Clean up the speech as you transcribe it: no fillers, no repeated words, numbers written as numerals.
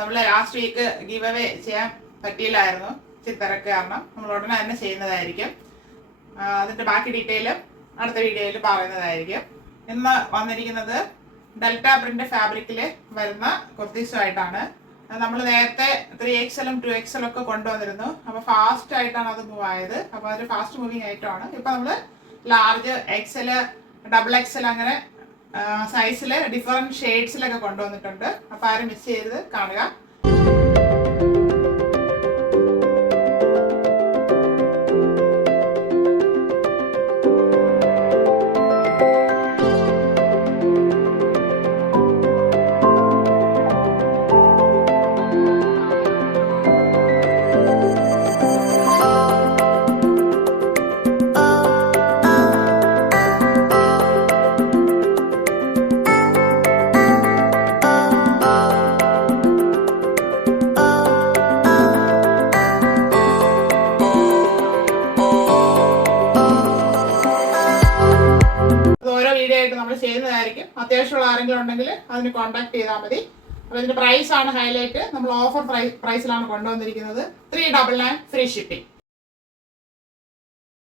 നമ്മൾ last week give away ചെയ്യാൻ പറ്റിയില്ലായിരുന്നു, ഇച്ചിരി തിരക്ക് കാരണം. നമ്മൾ ഉടനെ തന്നെ ചെയ്യുന്നതായിരിക്കും. അതിന്റെ ബാക്കി ഡീറ്റെയിലും അടുത്ത വീഡിയോയിൽ പറയുന്നതായിരിക്കും. ഇന്ന് വന്നിരിക്കുന്നത് ഡെൽറ്റ പ്രിന്റ് ഫാബ്രിക്കിൽ വരുന്ന കുർത്തീസുമായിട്ടാണ്. നമ്മൾ നേരത്തെ 3XL 2XL ഒക്കെ കൊണ്ടുവന്നിരുന്നു. അപ്പോൾ ഫാസ്റ്റ് ആയിട്ടാണ് അത് മൂവ് ആയത്. അപ്പോൾ അതൊരു ഫാസ്റ്റ് മൂവിങ് ഐറ്റമാണ്. ഇപ്പൊ നമ്മൾ ലാർജ് XL, XXL അങ്ങനെ സൈസിൽ ഡിഫറെന്റ് ഷെയ്ഡ്സിലൊക്കെ കൊണ്ടുവന്നിട്ടുണ്ട്. അപ്പോൾ ആരും മിസ് ചെയ്ത് കാണുക. നമ്മൾ ചെയ്യുന്നതായിരിക്കും. അത്യാവശ്യമുള്ള ആരെങ്കിലും ഉണ്ടെങ്കിൽ അതിന് കോൺടാക്ട് ചെയ്താൽ മതി. അപ്പോൾ ഇതിന്റെ പ്രൈസ് ആണ് ഹൈലൈറ്റ്. നമ്മൾ ഓഫർ പ്രൈസിലാണ് കൊണ്ടുവന്നിരിക്കുന്നത്. 399 ഫ്രീ ഷിപ്പിംഗ്.